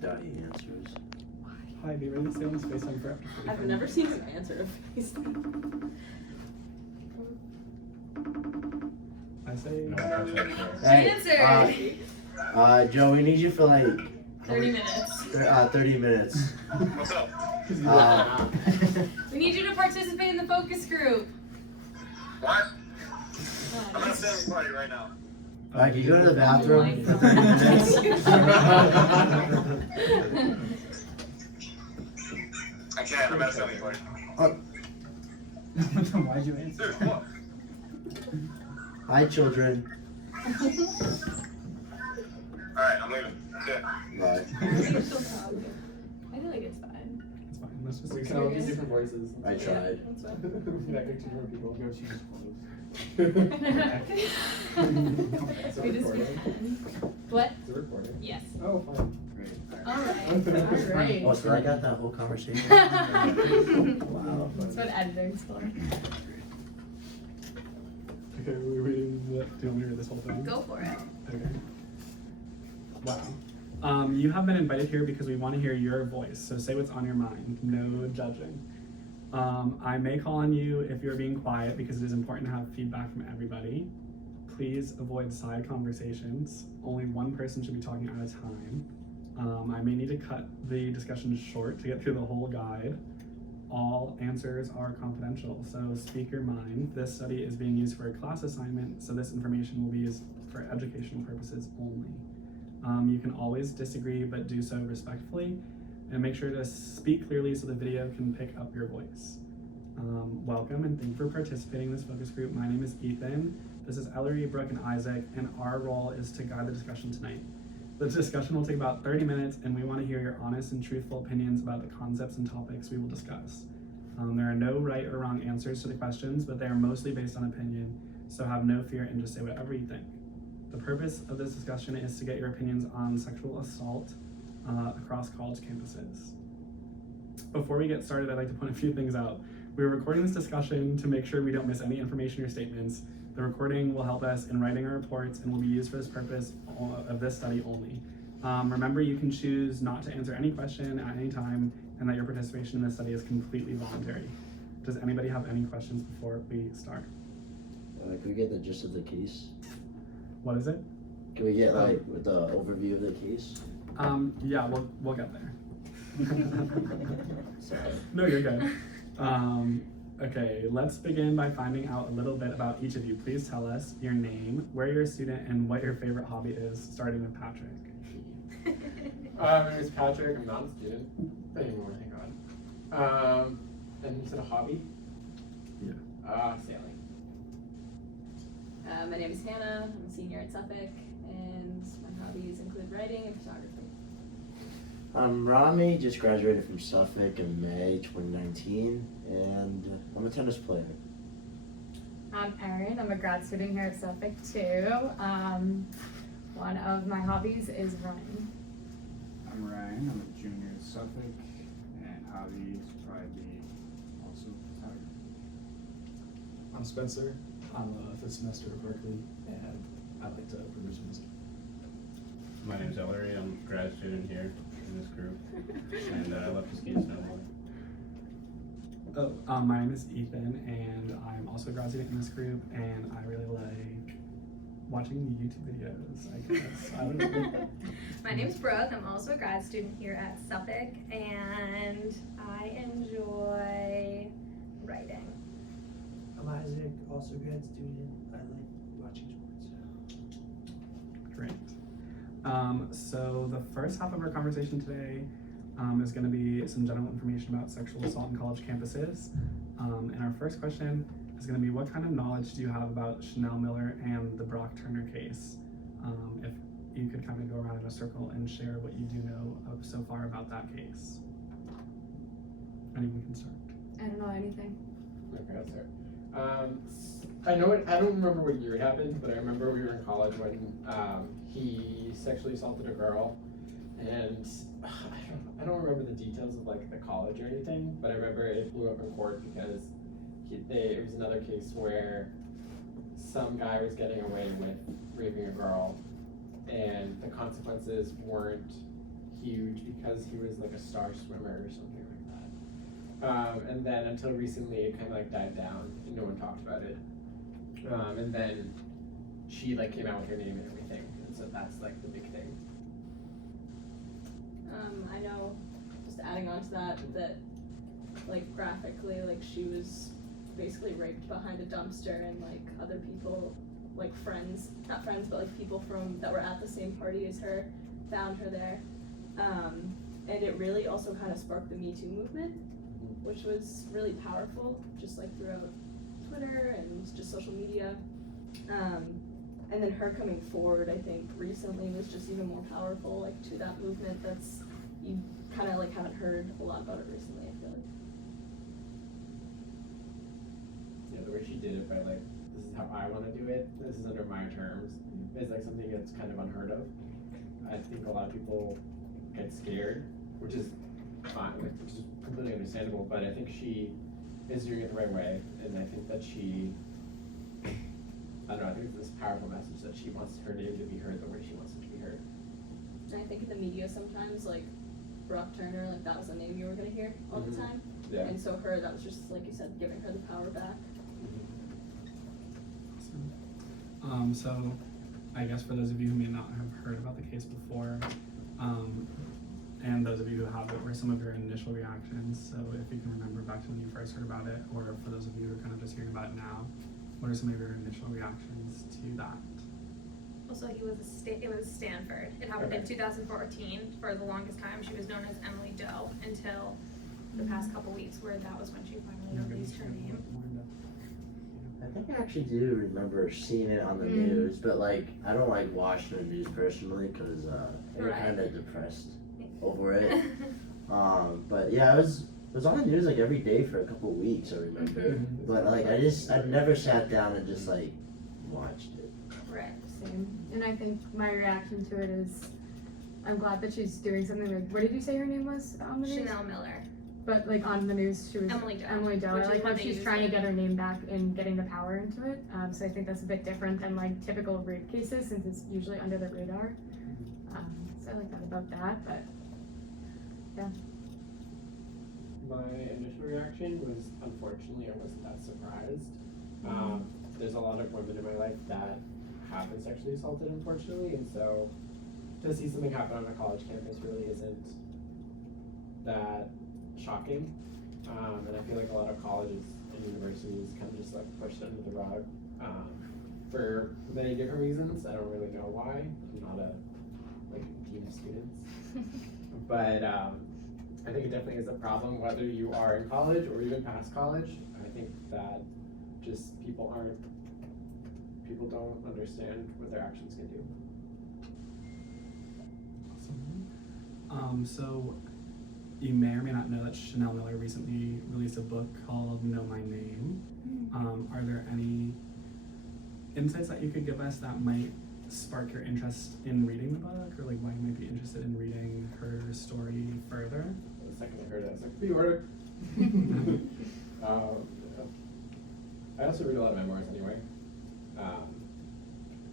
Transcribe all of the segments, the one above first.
Daddy answers. Hi, be ready to stay on this FaceTime for after 45 I've never seen him answer a face. I say... Hey, Answer! Joe, we need you for like... 30 minutes. 30 minutes. What's up? We need you to participate in the focus group. What? I'm at a family party right now. Alright, can you go to the bathroom Oh for 30 minutes? I can't. I'm at a family party. Why'd you answer? Dude, what? Hi, children. Alright, I'm leaving. That's it. Bye. I feel like it's fine. It's fine. Let's just... We can all use different voices. I tried. That's fine. That could two more people go change clothes. We just What? It's a recording. Yes. Oh, fine. Great. Alright. Oh, so I got that whole conversation? Wow. That's what editing's for. Okay, we're reading the... Do you want me to read this whole thing? Go for it. Okay. Wow. You have been invited here because we want to hear your voice, so say what's on your mind, no judging. I may call on you if you're being quiet because it is important to have feedback from everybody. Please avoid side conversations. Only one person should be talking at a time. I may need to cut the discussion short to get through the whole guide. All answers are confidential, so speak your mind. This study is being used for a class assignment, so this information will be used for educational purposes only. You can always disagree, but do so respectfully, and make sure to speak clearly so the video can pick up your voice. Welcome and thank you for participating in this focus group. My name is Ethan. This is Ellery, Brooke, and Isaac, and our role is to guide the discussion tonight. The discussion will take about 30 minutes, and we want to hear your honest and truthful opinions about the concepts and topics we will discuss. There are no right or wrong answers to the questions, but they are mostly based on opinion, so have no fear and just say whatever you think. The purpose of this discussion is to get your opinions on sexual assault across college campuses. Before we get started, I'd like to point a few things out. We're recording this discussion to make sure we don't miss any information or statements. The recording will help us in writing our reports and will be used for this purpose of this study only. Remember, you can choose not to answer any question at any time, and that your participation in this study is completely voluntary. Does anybody have any questions before we start? Can we get the gist of the case? What is it? Can we get like the overview of the case? Yeah, we'll get there. Sorry. No, you're good. Okay, let's begin by finding out a little bit about each of you. Please tell us your name, where you're a student, and what your favorite hobby is, starting with Patrick. My name is Patrick. I'm not a student anymore, thank God. And you said a hobby? Yeah. Sailing. My name is Hannah. I'm a senior at Suffolk, and my hobbies include writing and photography. I'm Rami, just graduated from Suffolk in May 2019, and I'm a tennis player. I'm Erin. I'm a grad student here at Suffolk too. One of my hobbies is running. I'm Ryan. I'm a junior at Suffolk, and hobbies would probably be also photography. I'm Spencer. I'm a fifth semester at Berkeley, and I like to produce music. My name's Ellery. I'm a grad student here in this group, and I love to ski and snowboard. Oh, my name is Ethan, and I'm also a grad student in this group, and I really like watching YouTube videos, I guess. I don't know. My name's Brooke. I'm also a grad student here at Suffolk, and I enjoy writing. I'm Isaac, also a grad student. I like watching sports. Great. So the first half of our conversation today is going to be some general information about sexual assault in college campuses. And our first question is going to be, what kind of knowledge do you have about Chanel Miller and the Brock Turner case? If you could kind of go around in a circle and share what you do know of so far about that case. Anyone can start. I don't know anything. Okay, I'll start. I don't remember what year it happened, but I remember we were in college when he sexually assaulted a girl, and I don't remember the details of like the college or anything, but I remember it blew up in court because it was another case where some guy was getting away with raping a girl, and the consequences weren't huge because he was like a star swimmer or something like that. And then until recently, it kind of like died down and no one talked about it. And then she like came out with her name and everything, and so that's like the big thing. I know, just adding on to that, like graphically, like she was basically raped behind a dumpster, and like other people, like friends, not friends, but like people that were at the same party as her, found her there. And it really also kind of sparked the Me Too movement, which was really powerful, just like throughout Twitter and just social media. And then her coming forward, I think recently was just even more powerful, like to that movement. That's, you kind of like haven't heard a lot about it recently, I feel like. Yeah, the way she did it by like, this is how I want to do it, this is under my terms, is like something that's kind of unheard of. I think a lot of people get scared, which is fine, which is completely understandable, but I think she is doing it the right way, and I think that she, I don't know, I think it's this powerful message that she wants her name to be heard the way she wants it to be heard. And I think in the media sometimes, like, Brock Turner, like that was a name you were gonna hear all the time. Yeah. And so that was just, like you said, giving her the power back. So I guess for those of you who may not have heard about the case before, and those of you who have, what were some of your initial reactions? So if you can remember back to when you first heard about it, or for those of you who are kind of just hearing about it now, what are some of your initial reactions to that? Also, it was Stanford. It happened in 2014. For the longest time, she was known as Emily Doe until the past couple weeks, where that was when she finally released her name. I think I actually do remember seeing it on the news, but like I don't like watching the news personally because I get kind of depressed over it. But yeah, it was on the news like every day for a couple of weeks. I remember, but like I never sat down and just like watched it. Right. Same. And I think my reaction to it is, I'm glad that she's doing something like, what did you say her name was on the news? Chanel Miller. But like on the news, she was Emily Doe. I Which is like how what they she's use trying to it. get her name back and getting the power into it. So I think that's a bit different than like typical rape cases, since it's usually under the radar. So I like that about that. But yeah. My initial reaction was, unfortunately, I wasn't that surprised. There's a lot of women in my life that have been sexually assaulted, unfortunately, and so to see something happen on a college campus really isn't that shocking. And I feel like a lot of colleges and universities kind of just like push it under the rug for many different reasons. I don't really know why. I'm not a dean of students, but I think it definitely is a problem whether you are in college or even past college. I think that just people don't understand what their actions can do. Awesome. So you may or may not know that Chanel Miller recently released a book called Know My Name. Are there any insights that you could give us that might spark your interest in reading the book, or like why you might be interested in reading her story further? The second I heard it, I was like, pre-order. I also read a lot of memoirs anyway.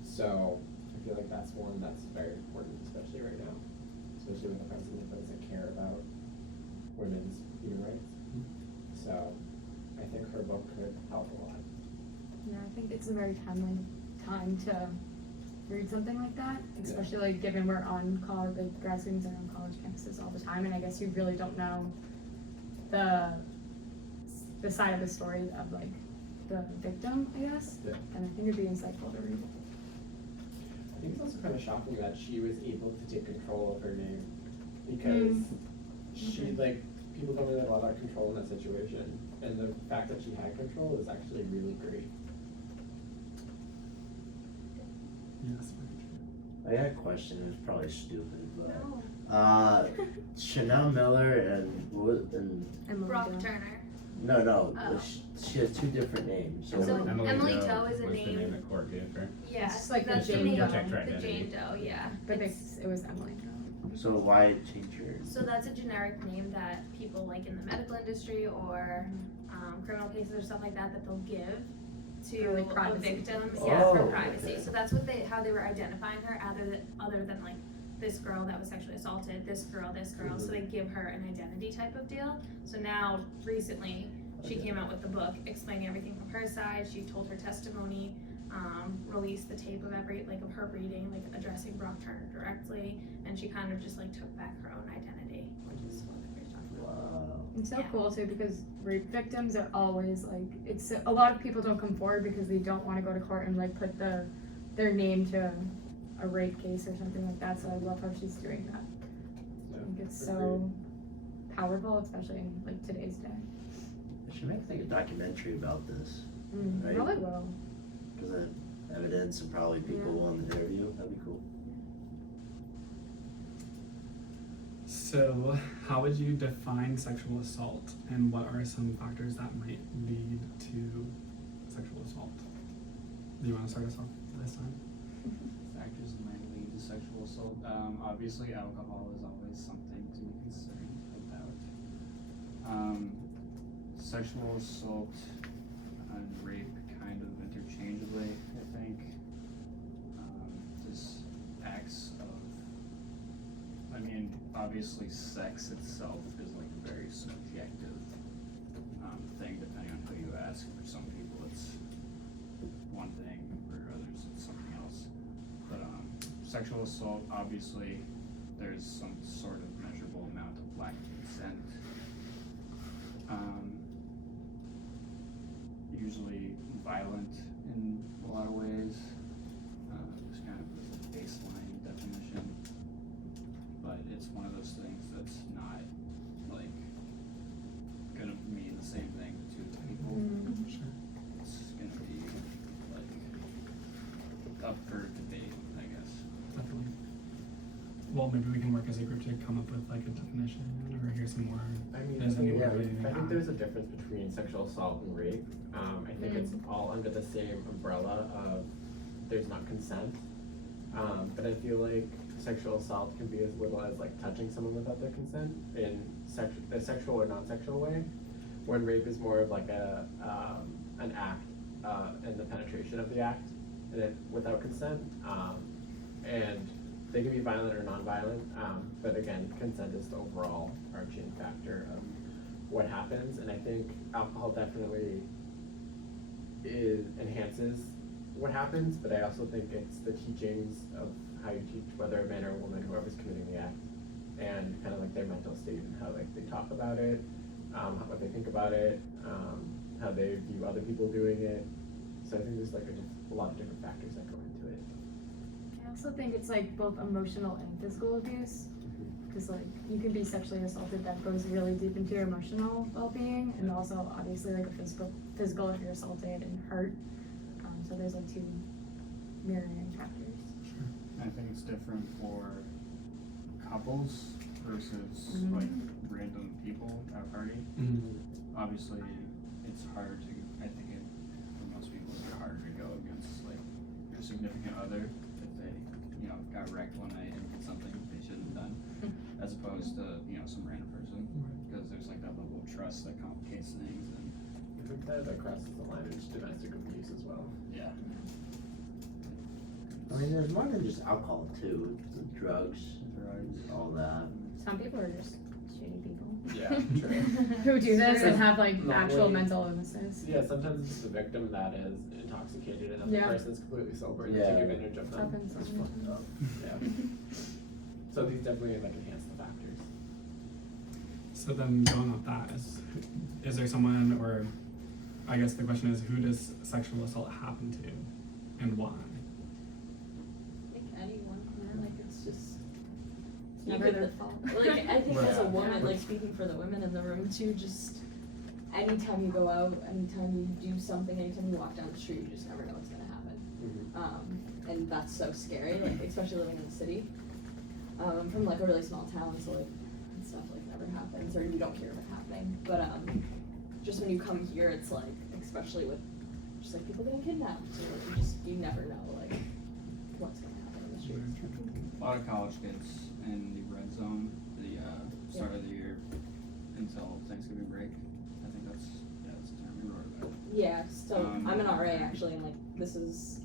So I feel like that's one that's very important, especially right now, especially with a president that doesn't care about women's human rights. So I think her book could help a lot. Yeah, I think it's a very timely time to read something like that, especially like given we're on college, like grad students are on college campuses all the time, and I guess you really don't know the side of the story of like the victim, I guess. Yeah. And I think it'd be insightful to read. I think it's also kind of shocking that she was able to take control of her name, because she, like, people don't really have a lot of control in that situation, and the fact that she had control is actually really great. Yes. I got a question. It was probably stupid, but Chanel Miller and what was Brock Turner. No. Oh. She has two different names. So So Emily Doe is a was name. the name the court gave her. Yeah, It's just like the that's Jane name. Doe. Protect her The identity. Jane Doe, yeah. But It's- it was Emily. So why change her? So that's a generic name that people like in the medical industry or criminal cases or stuff like that they'll give to Or, like, a privacy. victim, Oh, yeah, for privacy. okay. So that's how they were identifying her, other than like this girl that was sexually assaulted, this girl. So they give her an identity type of deal. So now recently she came out with the book explaining everything from her side. She told her testimony, released the tape of of her reading, like addressing Brock Turner directly, and she kind of just like took back her own identity, which is what we were talking about. Wow. It's so Yeah. cool too because rape victims are always like it's a lot of people don't come forward because they don't want to go to court and like put their name to a rape case or something like that. So I love how she's doing that. I think it's so powerful, especially in like today's day. They should make a documentary about this. Right. Probably will. Because of evidence and probably people willing to interview. That'd be cool. So, how would you define sexual assault, and what are some factors that might lead to sexual assault? Do you want to start us off this time? Factors that might lead to sexual assault. Obviously, alcohol is always something to be concerned about. Sexual assault and rape kind of interchangeably, I think. Just acts of, obviously sex itself is like a very subjective thing depending on who you ask. For some people it's one thing, for others it's something else. But sexual assault, obviously there's some sort of measurable amount of lack of consent. Usually violent in a lot of ways. It's kind of a baseline definition. But it's one of those things that's not like gonna mean the same thing to two people. Sure. It's gonna be like up for debate, I guess. Definitely. Well, maybe we can work as a group to come up with like a definition or hear some more. I mean, Does anyone yeah, really I think have- there's a difference between sexual assault and rape. I think it's all under the same umbrella of there's not consent. But I feel like sexual assault can be as little as like touching someone without their consent in a sexual or non-sexual way, when rape is more of like an act and the penetration of the act and it, without consent. And they can be violent or non-violent, but again, consent is the overall arching factor of what happens. And I think alcohol definitely enhances what happens, but I also think it's the teachings of how you teach whether a man or a woman, whoever's committing the act, and kind of like their mental state and how like they talk about it, what they think about it, how they view other people doing it. So I think there's like a lot of different factors that go into it. I also think it's like both emotional and physical abuse. Because like you can be sexually assaulted that goes really deep into your emotional well-being, and also obviously like a physical if you're assaulted and hurt. So there's like two mirroring factors. I think it's different for couples versus like random people at a party. Obviously, it's hard to. I think for most people, it's harder to go against like your significant other if they, got wrecked one night and did something they shouldn't have done, as opposed to some random person, because there's like that level of trust that complicates things. And I think that crosses the line into domestic abuse as well. yeah. I mean, there's more than just alcohol too. Drugs, all that. Some people are just shitty people. Yeah, true. Who do this True. and have like Normally- actual mental illnesses. Yeah, sometimes it's the victim that is intoxicated and the Yeah. person's completely sober and Yeah. take advantage of them. Happens That's all the fucked time. up. Yeah. So these definitely like enhance the factors. So then going off that, is there someone, or I guess the question is, who does sexual assault happen to and why? I think anyone, man, like it's just It's you never could- their fault. like I think as a Right. woman, like speaking for the women in the room too, just anytime you go out, anytime you do something, anytime you walk down the street, you just never know what's gonna happen. And that's so scary, like especially living in the city. I'm from like a really small town, so like stuff like never happens, or you don't hear of it happening. But just when you come here, it's like, especially with just like people getting kidnapped, so like, you never know like what's gonna happen in the streets. A lot of college kids in the red zone the start of the year until Thanksgiving break. I think that's the term we wrote about. Yeah, so I'm an RA actually, and like this is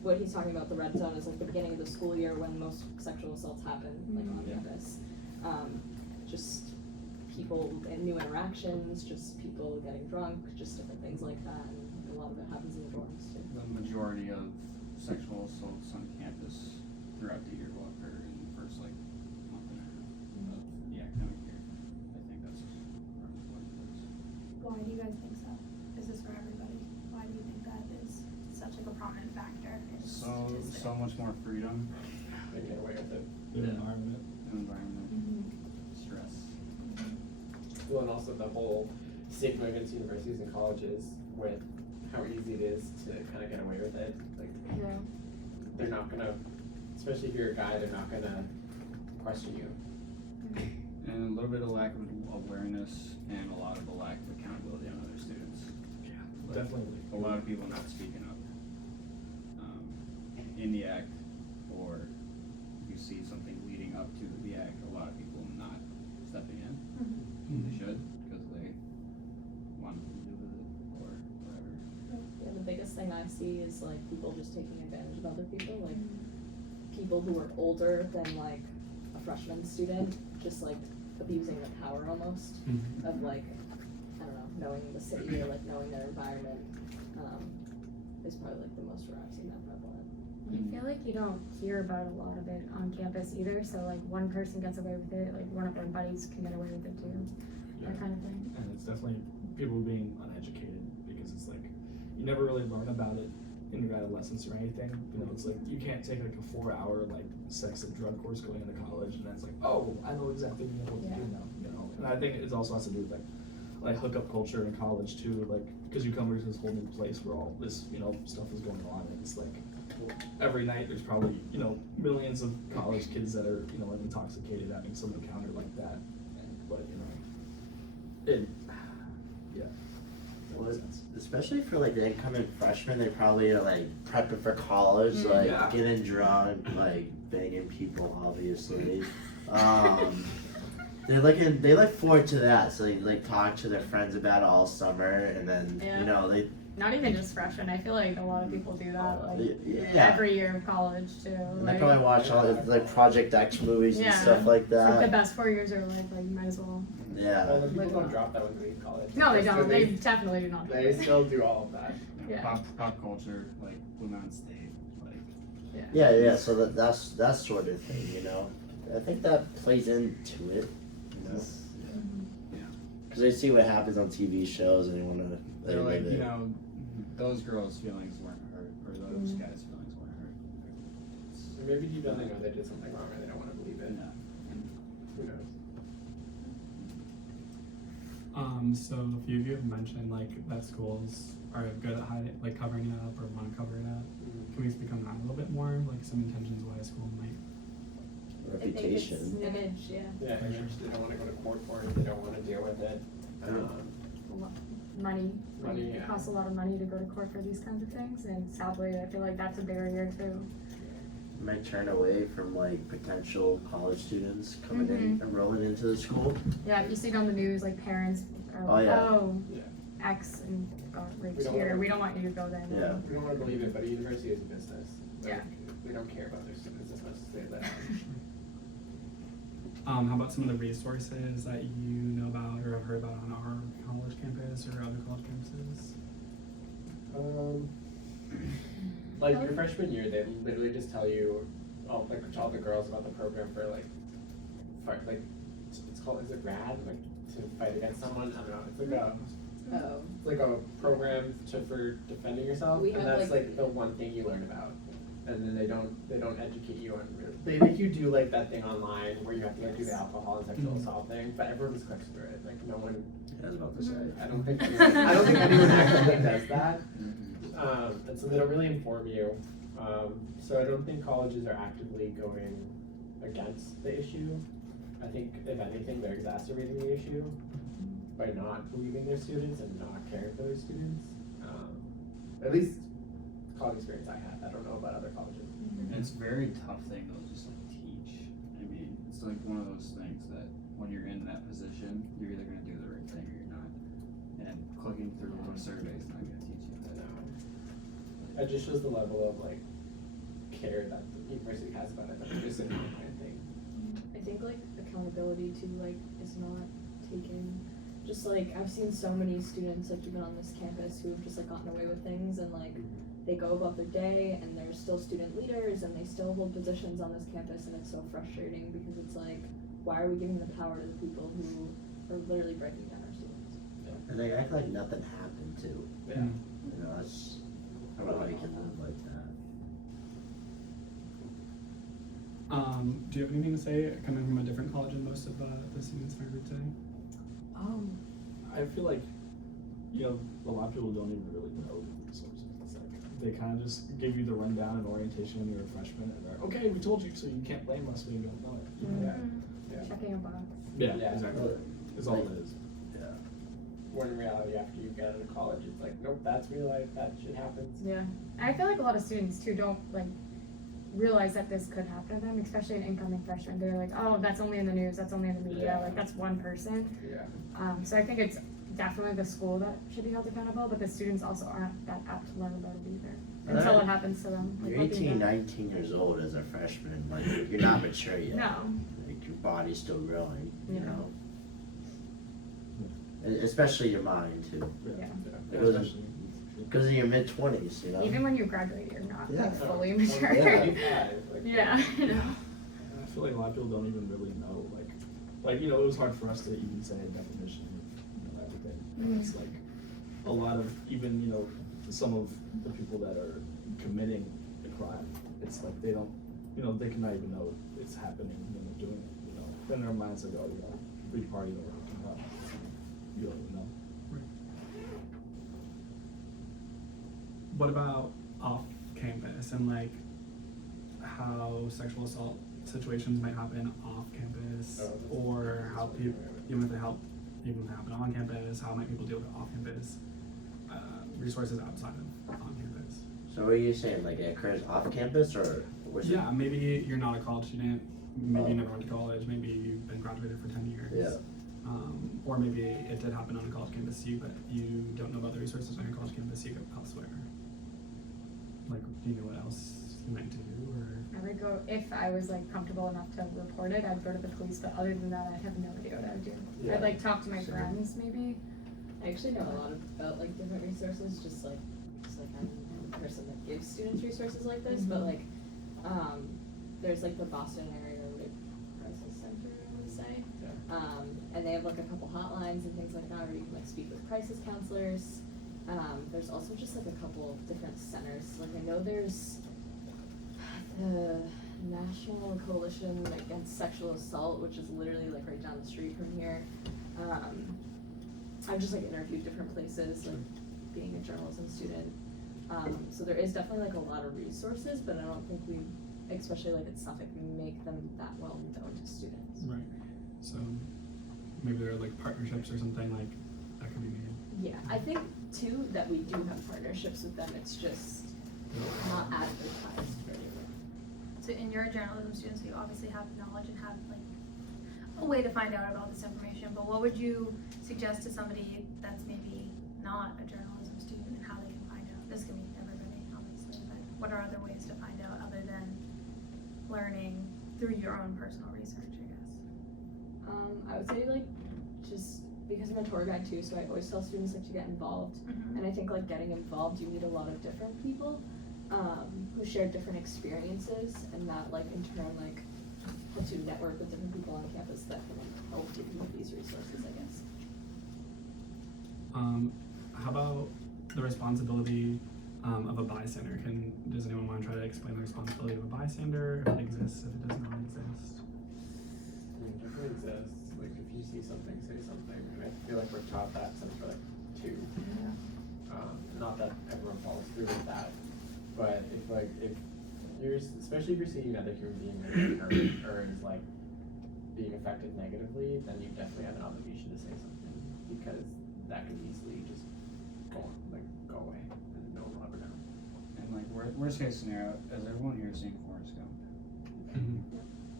what he's talking about. The red zone is like the beginning of the school year when most sexual assaults happen, like on campus. Just people and new interactions, just people getting drunk, just different things like that, and a lot of it happens in the dorms too. The majority of sexual assaults on campus throughout the year will occur in the first like month and a half of the academic year. I think that's probably what it is. Why do you guys think so? Is this for everybody? Why do you think that is such like a prominent factor? So much more freedom, They get away with it. The environment. environment, stress. Well, and also the whole stigma against universities and colleges with how easy it is to kind of get away with it. Like, Yeah. they're not gonna, especially if you're a guy, they're not gonna question you. And a little bit of lack of awareness and a lot of a lack of accountability on other students. Yeah, Like, definitely. A lot of people not speaking up in the act, or if you see something leading up to the act, a lot of people not stepping in. They should, because they want to do with it or whatever. Yeah, the biggest thing I see is like people just taking advantage of other people, like people who are older than like a freshman student, just like abusing the power almost of like, I don't know, knowing the city or like knowing their environment, is probably like the most where I've seen that prevalent. I feel like you don't hear about a lot of it on campus either, so like one person gets away with it, like one of our buddies can get away with it too, that kind of thing. And it's definitely people being uneducated, because it's like you never really learn about it in your adolescence or anything. You know, it's like you can't take like a 4-hour like sex and drug course going into college, and then it's like, oh, I know exactly what to do now. You know, and I think it also has to do with like hookup culture in college too, like because you come to this whole new place where all this stuff is going on, and it's like every night there's probably millions of college kids that are like intoxicated having some encounter like that, but Well, especially for like the incoming freshmen, they probably are like prepping for college, like getting drunk, like banging people, obviously. They look forward to that, so they like talk to their friends about it all summer, and then they. Not even just freshmen. I feel like a lot of people do that, like Yeah. every year of college too. And Like, they probably watch all the like Project X movies and Yeah. stuff like it's like the that. best 4 years of life. Like you might as well. Yeah. Well, the people don't drop that when they leave college. No, they So don't. They definitely do not. They still do all of that. Yeah. Pop culture, like Blue Mountain State, like Yeah. So that's that sort of thing, I think that plays into it, Because they see what happens on TV shows and they want to. they're like, those girls' feelings weren't hurt, or those guys' feelings weren't hurt. So maybe deep down they know they did something wrong and they don't want to believe it. Yeah. Who knows? So a few of you have mentioned like that schools are good at hiding, like covering it up or want to cover it up. Can we speak on that a little bit more, like some intentions why a school might? Reputation. Image, yeah. Yeah, they don't want to go to court for it. They don't want to deal with it. Money. Money, It yeah. costs a lot of money to go to court for these kinds of things, and sadly, I feel like that's a barrier too. Might turn away from like potential college students coming in, enrolling into the school. Yeah, if you see it on the news, like parents are Oh, like, yeah. oh, Yeah. X and got raped We don't here. wanna- We don't want you to go there. Yeah. We don't want to believe it, but a university is a business. Like, Yeah. They don't care about their students as much as they let How about some of the resources that you know about or have heard about on our college campus or other college campuses? Like your freshman year, they literally just tell you, to all the girls about the program for it's called, is it RAD? Like to fight against someone? I don't know. It's like a program for defending yourself, We and have, that's like- like the one thing you learn about. And then they don't educate you on they make you do like that thing online where you have to like do the alcohol and sexual assault thing, but everyone just clicks through it. Like no one. I was about to say. I don't think anyone actually does that. And so they don't really inform you. So I don't think colleges are actively going against the issue. I think if anything, they're exacerbating the issue by not believing their students and not caring for their students. At least college experience I had. I don't know about other colleges. And it's a very tough thing though, just to teach. I mean, it's like one of those things that when you're in that position, you're either gonna do the right thing or you're not. and clicking through a survey is not gonna teach you that. It just shows the level of like care that the university has about it, that it isn't kind of thing. I think like accountability too, like, is not taken. Just like I've seen so many students like even on this campus who have just like gotten away with things, and like they go about their day and they're still student leaders and they still hold positions on this campus, and it's so frustrating because it's like, why are we giving the power to the people who are literally breaking down our students? And they act like nothing happened too. Yeah. You know, it's, I don't know how you can live like that. Do you have anything to say coming from a different college than most of the students in our group today? I feel like, you know, a lot of people don't even really know the resources. It's like they kind of just give you the rundown and orientation when you're a freshman, and they're okay, we told you, so you can't blame us when you don't know it. Yeah. Checking a box. Yeah, Yeah. exactly. It's all it is. Yeah. When in reality, after you get out of college, it's like, nope, that's real life, that shit happens. Yeah. I feel like a lot of students too don't like realize that this could happen to them, especially an incoming freshman. They're like, oh, that's only in the news, that's only in the media, Yeah. like that's one person. Yeah. So I think it's definitely the school that should be held accountable, but the students also aren't that apt to learn about it either until it happens to them. Like, You're looking 18, back. 19 years old as a freshman. Like, you're not mature yet. No. Like, your body's still growing, you Yeah. know? Especially your mind, too. Yeah. It was- Especially. Because in your mid-20s, you know? Even when you graduate, you're not Yeah. like fully Well, mature. Yeah. 25, like, Yeah. I know. I feel like a lot of people don't even really know, like, you know, it was hard for us to even say a definition of, you know, everything. And it's like, a lot of, even, you know, some of the people that are committing the crime, it's like, they don't, you know, they cannot even know it's happening when they're doing it, you know. Then their mind's like, oh, you know, free party or whatever. You don't even know. What about off campus and like how sexual assault situations might happen off campus, or how people, even if they happen on campus, how might people deal with it off campus? Resources outside of on campus. So what are you saying? Like, it occurs off campus, or what's it? Yeah, maybe you're not a college student. Maybe you never went to college. Maybe you've been graduated for 10 years. Yeah. Or maybe it did happen on a college campus to you, but you don't know about the resources on your college campus. You go elsewhere. Like, do you know what else you might do, or? I would go, if I was like comfortable enough to report it, I'd go to the police, but other than that, I have no idea what I would do. Yeah. I'd like talk to my Same. friends maybe. I actually know a lot about like different resources, just like I'm the person that gives students resources like this, but like there's like the Boston Area Rape Crisis Center, I would say. Yeah. And they have like a couple hotlines and things like that where you can like speak with crisis counselors. There's also just like a couple of different centers. Like I know there's the National Coalition Against Sexual Assault, which is literally like right down the street from here. I've just like interviewed different places, like being a journalism student. So there is definitely like a lot of resources, but I don't think we, especially like at Suffolk, make them that well known to students. Right. So maybe there are like partnerships or something like that could be made. Yeah, I think too that we do have partnerships with them. It's just not advertised very well. So in your journalism students, you obviously have knowledge and have like a way to find out about this information, but what would you suggest to somebody that's maybe not a journalism student and how they can find out? This can be everybody, obviously, but what are other ways to find out other than learning through your own personal research, I guess? I would say like just because I'm a tour guide too, so I always tell students like to get involved. And I think like getting involved, you meet a lot of different people who share different experiences, and that like in turn like helps you network with different people on campus that can like, help you with these resources, I guess. How about the responsibility of a bystander? Does anyone want to try to explain the responsibility of a bystander, if it exists, if it does not exist? It definitely exists. Like if you see something, say something. And I feel like we're taught that since we're like 2. Not that everyone follows through with that, but if you're, especially if you're seeing another human being hurt or is like being affected negatively, then you definitely have an obligation to say something, because that can easily just go away and no one will ever know. And like worst case scenario, has everyone here seen Forrest Gump?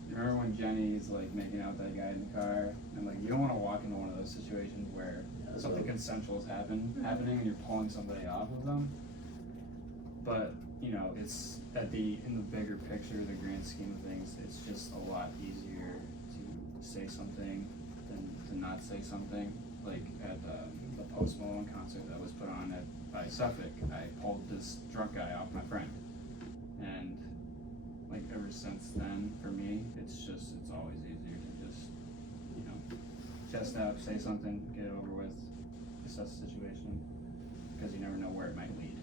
Remember when Jenny's like making out with that guy in the car, and like you don't want to walk into one of those situations where something consensual is happening, and you're pulling somebody off of them. But you know, it's in the bigger picture, the grand scheme of things, it's just a lot easier to say something than to not say something. Like at the Post Malone concert that was put on by Suffolk, I pulled this drunk guy off my friend, and like ever since then, for me, it's always easier to just, you know, chest out, say something, get it over with, assess the situation, because you never know where it might lead.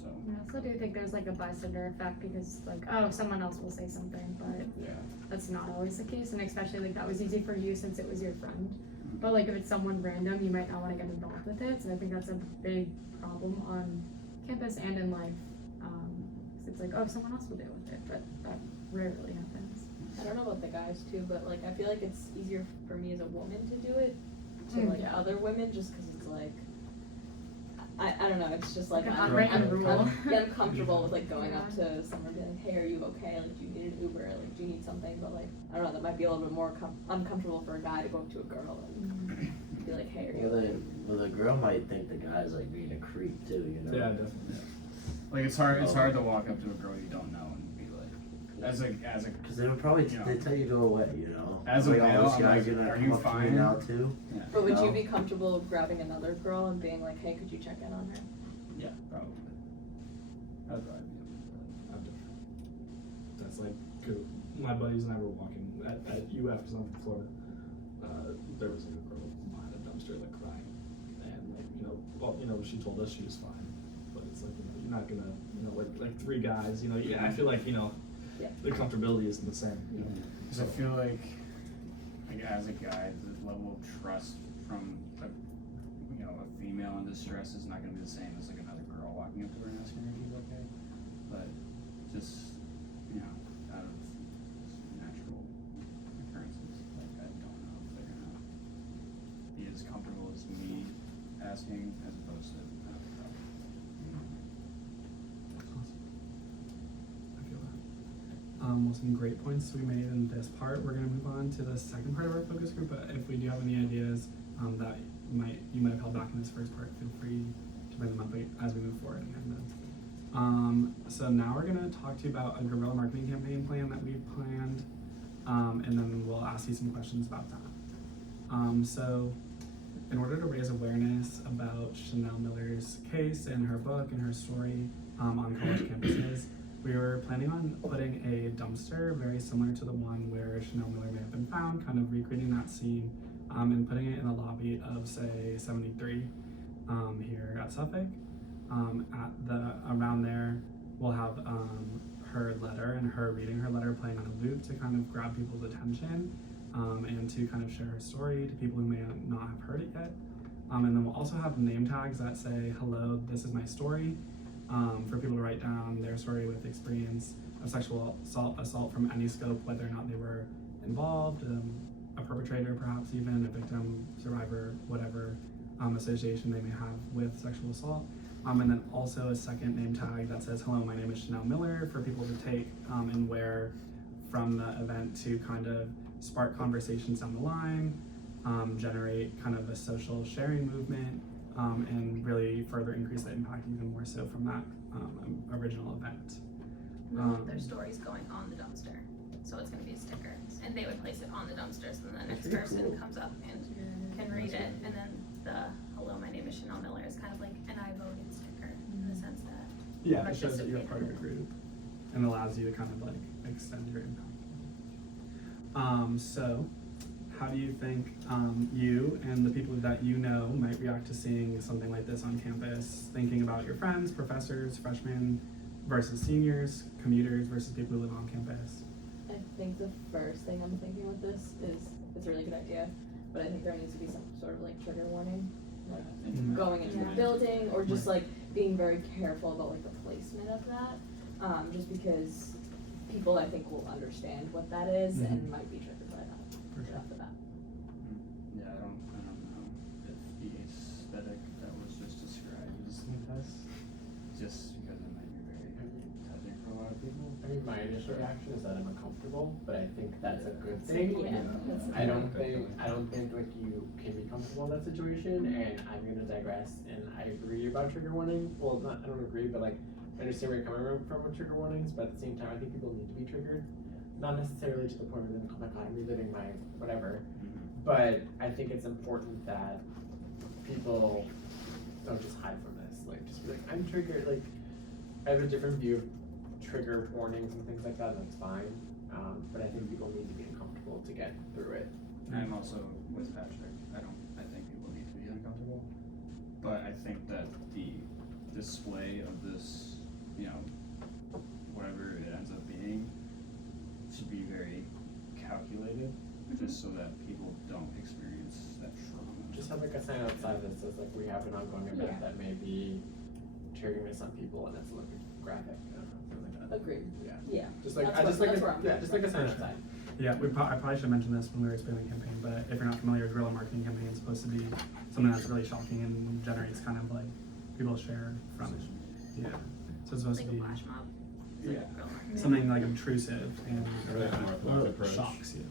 So I also do think there's like a bystander effect because like, oh, someone else will say something, but yeah, that's not always the case, and especially like that was easy for you since it was your friend. But like if it's someone random, you might not want to get involved with it. So I think that's a big problem on campus and in life. 'Cause it's like, oh, someone else will deal with it, but that rarely happens. I don't know about the guys too, but like I feel like it's easier for me as a woman to do it to like Yeah. other women just because it's like I don't know, it's just like Like an I'm unwritten rule. I'm comfortable with like going up to someone and being like, hey, are you okay? Like, do you need an Uber? Like, do you need something? But like, I don't know, that might be a little bit more uncomfortable for a guy to go up to a girl and be like, hey, are you okay? Well, the girl might think the guy's like being a creep too, you know? Yeah, definitely. like it's hard to walk up to a girl you don't know and be like, as a Because they would probably You know. they tell you to go away, you know? As a like, male, oh, this I'm guy's like, gonna are come you up to me fine? now too. yeah, But would you No. be comfortable grabbing another girl and being like, hey, could you check in on her? yeah, probably. I'd probably be able to do that. I've done. That's like, 'cause my buddies and I were walking at UF because I'm from Florida. There was like a girl behind a dumpster like crying, and like she told us she was fine, but it's like you're not gonna like three guys, I feel like Yeah. the comfortability isn't the same. Because I feel like as a guy, the level of trust from a female in distress is not going to be the same as like another girl walking up to her and asking her if she's okay. But just out of natural occurrences, like I don't know if they're gonna be as comfortable as me asking as opposed to another girl. I feel that. Well, some great points we made in this part. We're going to move on to the second part of our focus group, but if we do have any ideas that you might have held back in this first part, feel free to bring them up as we move forward. So now we're going to talk to you about a guerrilla marketing campaign plan that we've planned, and then we'll ask you some questions about that. So in order to raise awareness about Chanel Miller's case and her book and her story on college campuses, we were planning on putting a dumpster very similar to the one where Chanel Miller may have been found, kind of recreating that scene, and putting it in the lobby of, say, 73 here at Suffolk. Around there, we'll have her letter and her reading her letter playing on a loop to kind of grab people's attention and to kind of share her story to people who may not have heard it yet. And then we'll also have name tags that say, hello, this is my story, for people to write down their story with experience of sexual assault from any scope, whether or not they were involved, a perpetrator perhaps even, a victim, survivor, whatever association they may have with sexual assault. And then also a second name tag that says, hello, my name is Chanel Miller, for people to take and wear from the event to kind of spark conversations down the line, generate kind of a social sharing movement, and really further increase the impact even more so from that original event. Their stories going on the dumpster, so it's going to be a sticker, and they would place it on the dumpster, so then the next person cool. comes up and can read it, and then the hello, my name is Chanel Miller is kind of like an I voted sticker in the sense that Yeah, it shows that you're part of a group and allows you to kind of like extend your impact. So how do you think you and the people that you know might react to seeing something like this on campus, thinking about your friends, professors, freshmen versus seniors, commuters versus people who live on campus? I think the first thing I'm thinking with this is it's a really good idea, but I think there needs to be some sort of like trigger warning, like going into the building, or just like being very careful about like the placement of that, just because people I think will understand what that is and might be triggered by that right off the bat. Yeah, I don't know if the aesthetic that was just described is the best, just because it might be very touching for a lot of people. I mean, my initial reaction is that I'm uncomfortable, but I think that's a good thing. Yeah. I don't think like you can be comfortable in that situation, and I'm gonna digress. And I agree about trigger warning. Well, I don't agree, but like I understand where you're coming from with trigger warnings, but at the same time, I think people need to be triggered. Not necessarily to the point where they're like, oh my god, I'm reliving my whatever. But I think it's important that people don't just hide from this. Like, just be like, I'm triggered. Like, I have a different view of trigger warnings and things like that, and that's fine. But I think people need to be uncomfortable to get through it. I'm also with Patrick. I think people need to be uncomfortable. But I think that the display of this, you know, whatever it ends up being, should be very calculated, just so that people don't experience that trauma. Just have like a sign outside that says like we have an ongoing event that may be triggering to some people, and it's a little graphic. Something like that. Agreed. Yeah. Yeah. Just like That's where I'm just like a sign outside. Yeah, I probably should have mentioned this when we were explaining the campaign, but if you're not familiar, guerrilla marketing campaign is supposed to be something that's really shocking and generates kind of like people share from it. Yeah. So it's supposed Like to a be flash mob. yeah, something like obtrusive and Really more approach. shocks you.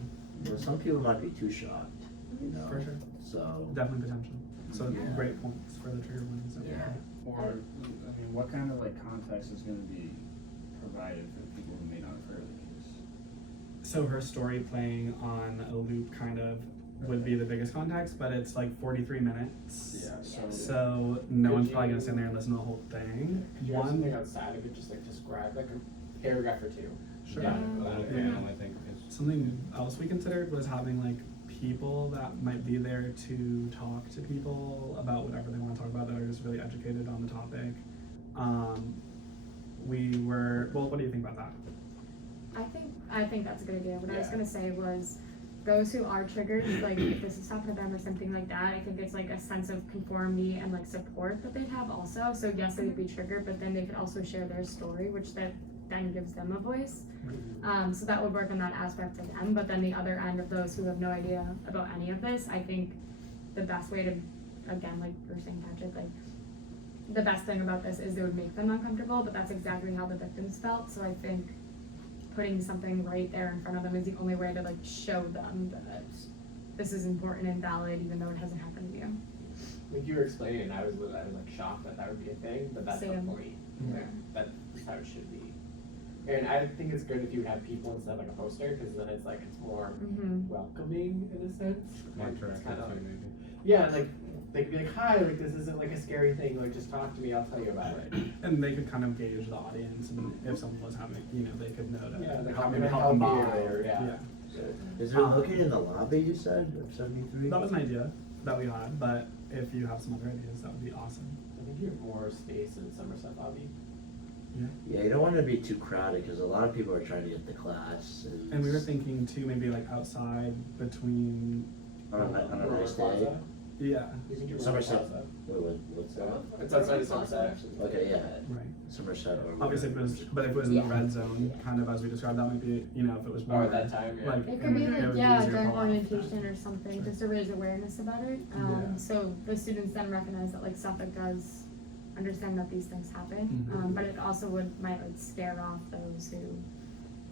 Well, some people might be too shocked, you know. For sure. So Definitely potential. So Yeah. great points for the trigger warnings. Yeah. Or, I mean, what kind of like context is going to be provided for people who may not have heard of the case? So her story playing on a loop kind of would be the biggest context, but it's like 43 minutes. Yeah. So no one's probably gonna stand there and listen to the whole thing. If you have something outside, I could just like describe like a paragraph or two. Sure. Yeah, Yeah. a little Yeah. panel, I think. Something else we considered was having like people that might be there to talk to people about whatever they want to talk about that are just really educated on the topic. What do you think about that? I think that's a good idea. What I was Yeah. gonna say was, those who are triggered, like if this has happened to them or something like that, I think it's like a sense of conformity and like support that they'd have also. So yes, they would be triggered, but then they could also share their story, which that then gives them a voice. So that would work on that aspect of them. But then the other end of those who have no idea about any of this, I think the best way to, again, like you're saying, Patrick, like the best thing about this is it would make them uncomfortable, but that's exactly how the victims felt. So I think putting something right there in front of them is the only way to like show them that this is important and valid, even though it hasn't happened to you. Like you were explaining, I was like shocked that would be a thing, but that's the Same. point. Yeah. Like, that's how it should be. And I think it's good if you would have people instead of like a poster, because then it's like it's more Mm-hmm. welcoming in a sense. More And it's interactive kinda too, like, maybe. yeah, like they could be like, hi, like this isn't like a scary thing. Like just talk to me, I'll tell you about it. And they could kind of gauge the audience, and if someone was having, they could know to Yeah, like, help, how maybe can I help them help by. you, or, yeah. is there looking in the lobby? You said of 73. That was an idea that we had, but if you have some other ideas, that would be awesome. I think you have more space in Somerset lobby. Yeah, you don't want to be too crowded because a lot of people are trying to get to class. And we were thinking too, maybe like outside between. on a Royal nice day. Plaza. Yeah. You can do Royal Somerset. Plaza. What's that? It's outside of Somerset actually. Okay, yeah. Right. Somerset or Obviously, if it was, but if it was in the red zone, kind of as we described, that might be, if it was Oh, more at that time, yeah. like It could be it like, would be yeah, easier during to follow. orientation or something, just to raise awareness about it. Yeah. So the students then recognize that like Suffolk does understand that these things happen, Mhm. but it also might like scare off those who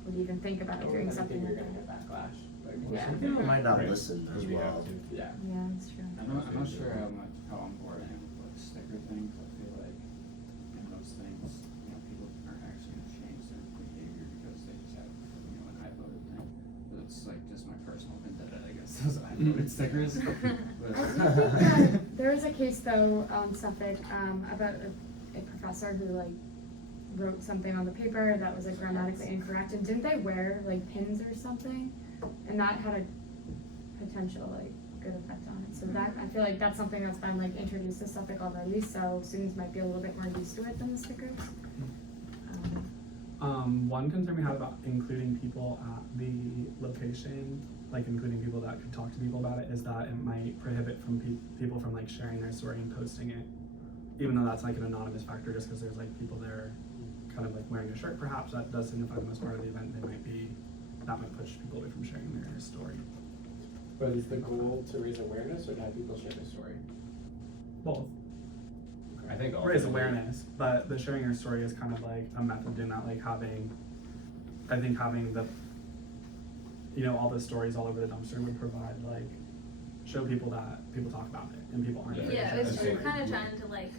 would even think about I doing think something you're like gonna that. get backlash. Like, Yeah. Some people might not Right. listen as Maybe well. have to. Yeah. Yeah, that's true. I'm not sure how on board I am with like sticker things. I feel like in those things, people aren't actually gonna change their behavior because they just have an I voted thing. But it's like just my personal vendetta, I guess, those I voted stickers. I But- do think that there was a case though on Suffolk about a professor who like wrote something on the paper that was like grammatically incorrect, and didn't they wear like pins or something, and that had a potential like good effect on it. So that I feel like that's something that's been like introduced to Suffolk already, so students might be a little bit more used to it than the stickers. One concern we had about including people at the location, like including people that could talk to people about it, is that it might prohibit from people from like sharing their story and posting it, even though that's like an anonymous factor, just because there's like people there kind of like wearing a shirt perhaps that does signify the most part of the event. That might push people away from sharing their story. But is the goal to raise awareness or to have people share their story? Both. I think Raise ultimately- awareness, but the sharing your story is kind of like a method of doing that, like having I think having the, all the stories all over the dumpster would provide, like, show people that people talk about it and people aren't afraid to Yeah, share it's it. kind of trying to like,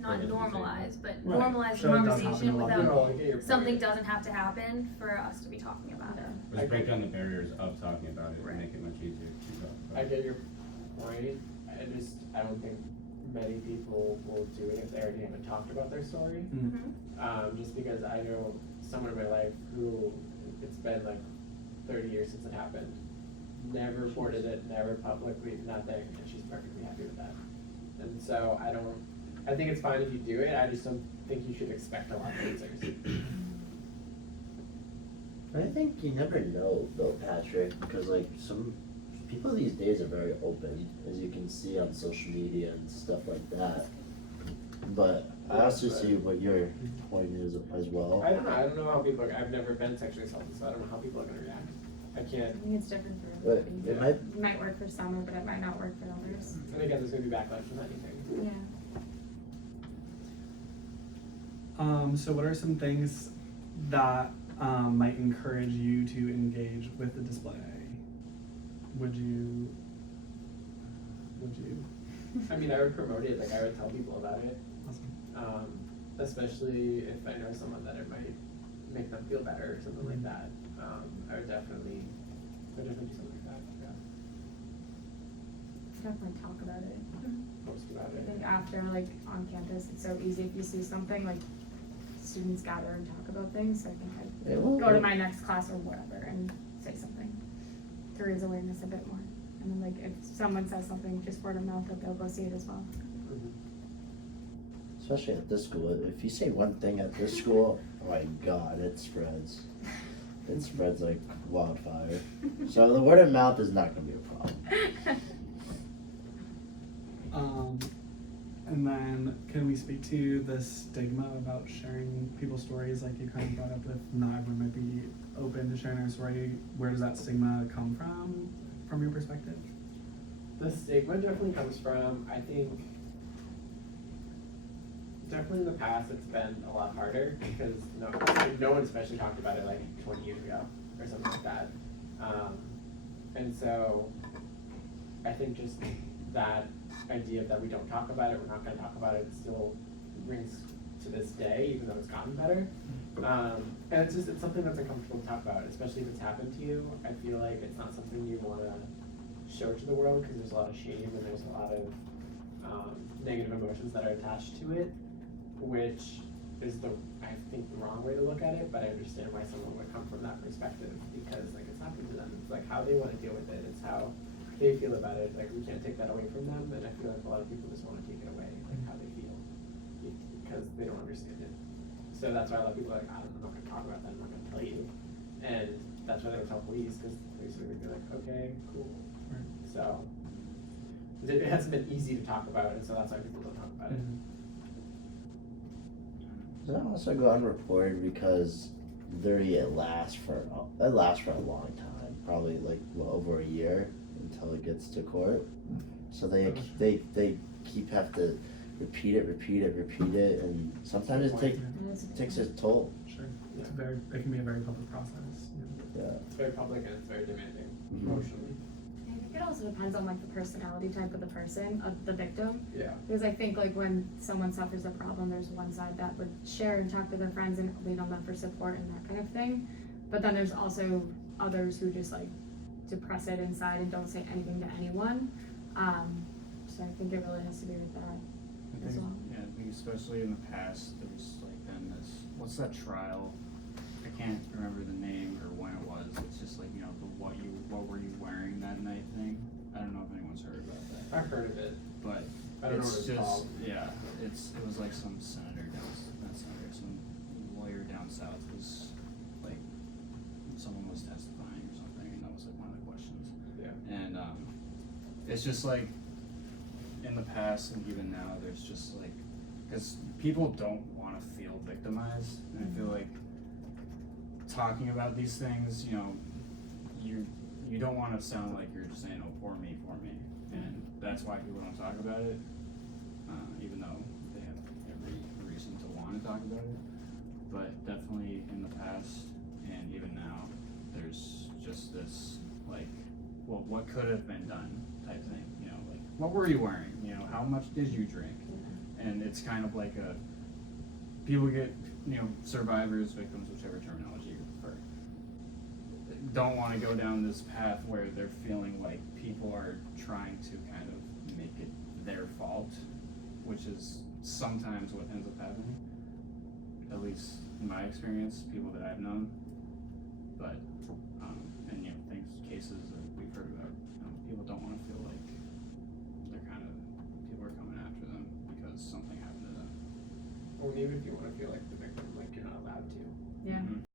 not normalize, but Right. normalize the Show it does happen conversation a lot. without No, I get your point. something doesn't have to happen for us to be talking about it. Let's break down the barriers of talking about it Right. and make it much easier to talk about I it. get your point. I don't think many people will do it if they already haven't talked about their story. Mm-hmm. Just because I know someone in my life who it's been like 30 years since it happened, never reported it, never publicly, nothing, and she's perfectly happy with that. And so I think it's fine if you do it, I just don't think you should expect a lot of answers. I think you never know, though, Patrick, because like some people these days are very open, as you can see on social media and stuff like that. But I also see what your point is as well. I don't know how people I've never been sexually assaulted, so I don't know how people are gonna react. I I can't, think it's different for But everybody. it might, It might work for some, but it might not work for others. and again, there's gonna be backlash from anything. Yeah. So what are some things that might encourage you to engage with the display? Would you? I mean, I would promote it, like I would tell people about it. Awesome. Especially if I know someone that it might make them feel better or something like that. I would definitely do something like that, yeah. Definitely talk about it. Post about I it. think after, like, on campus, it's so easy if you see something, like, students gather and talk about things, so I think Yeah, I'd well, go to my next class or whatever and say something to raise awareness a bit more. And then, like, if someone says something, just word of mouth, that they'll go see it as well. especially at this school, if you say one thing at this school, oh my God, it spreads. It spreads like wildfire. So the word of mouth is not gonna be a problem. And then can we speak to the stigma about sharing people's stories, like you kind of brought up with not everyone might be open to sharing their story. Where does that stigma come from your perspective? The stigma definitely comes from, I think, definitely in the past it's been a lot harder because no one especially talked about it like 20 years ago or something like that. And so I think just that idea that we don't talk about it, we're not going to talk about it, still rings to this day, even though it's gotten better. And it's something that's uncomfortable to talk about, especially if it's happened to you. I feel like it's not something you want to show to the world because there's a lot of shame and there's a lot of negative emotions that are attached to it, which is I think the wrong way to look at it, but I understand why someone would come from that perspective because like it's happened to them. It's like how they want to deal with it. It's how they feel about it. Like we can't take that away from them, and I feel like a lot of people just want to take it away, like how they feel, because they don't understand it. So that's why a lot of people are like, I'm not going to talk about that. I'm not going to tell you, and that's why they would tell police because police are going to be like, okay, cool. Right. So it hasn't been easy to talk about, and so that's why people don't talk about it. Does that also go unreported because it lasts for a long time, probably like over a year until it gets to court. So they have to repeat it, and sometimes it takes a toll. Sure. It can be a very public process. Yeah. It's very public and it's very demanding Mhm. emotionally. I think it also depends on, like, the personality type of the person, of the victim. Yeah. Because I think, like, when someone suffers a problem, there's one side that would share and talk to their friends and lean on them for support and that kind of thing. But then there's also others who just, like, depress it inside and don't say anything to anyone. So I think it really has to do with that I as think, well. yeah, I think especially in the past, there's like been this, what's that trial? I can't remember the name or when it was. It's just like, the what were you wearing that night thing. I don't know if anyone's heard about that. I've heard of it. But I don't know it's what it's just, called. yeah, it was like some some lawyer down south was like, someone was testifying or something, and that was like one of the questions. Yeah. And it's just like, in the past and even now, there's just like, because people don't want to feel victimized, and I feel like talking about these things, you don't want to sound like you're just saying, oh, poor me, and that's why people don't talk about it, even though they have every reason to want to talk about it. But definitely in the past, even now, there's just this like, well, what could have been done type thing, you know, like, what were you wearing, you know, how much did you drink? And it's kind of like people get, you know, survivors, victims, whichever terminology you prefer, don't want to go down this path where they're feeling like people are trying to kind of make it their fault, which is sometimes what ends up happening, at least in my experience, people that I've known. But and you know, cases that we've heard about, people don't want to feel like they're kind of, people are coming after them because something happened to them. Or even if you want to feel like the victim, like you're not allowed to. Yeah. Mhm.